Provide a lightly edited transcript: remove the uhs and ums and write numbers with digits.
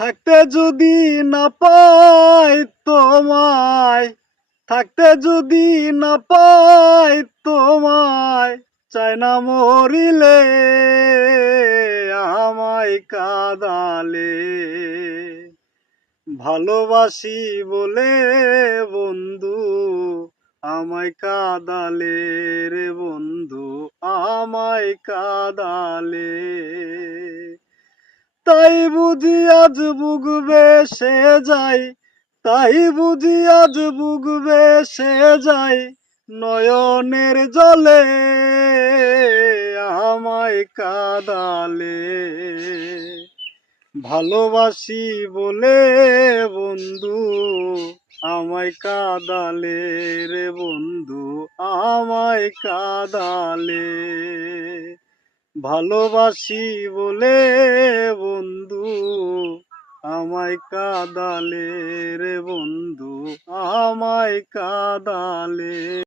থাকতে যদি না পাই তোমায়, থাকতে যদি না পাই তোমায়, চাই না মরিলে আমায় কাঁদালে। ভালোবাসি বলে বন্ধু আমায় কাঁদালে রে বন্ধু, আমায় কাঁদালে। তাই বুঝি আজ বুক বেসে যাই, তাই বুঝি আজ বুক বেসে যাই, নয়নের জলে আমায় কাঁদালে। ভালোবাসি বলে বন্ধু আমায় কাঁদালে রে বন্ধু, আমায় কাঁদালে। ভালোবাসি বলে বন্ধু আমায় কাঁদালে রে বন্ধু, আমায় কাঁদালে।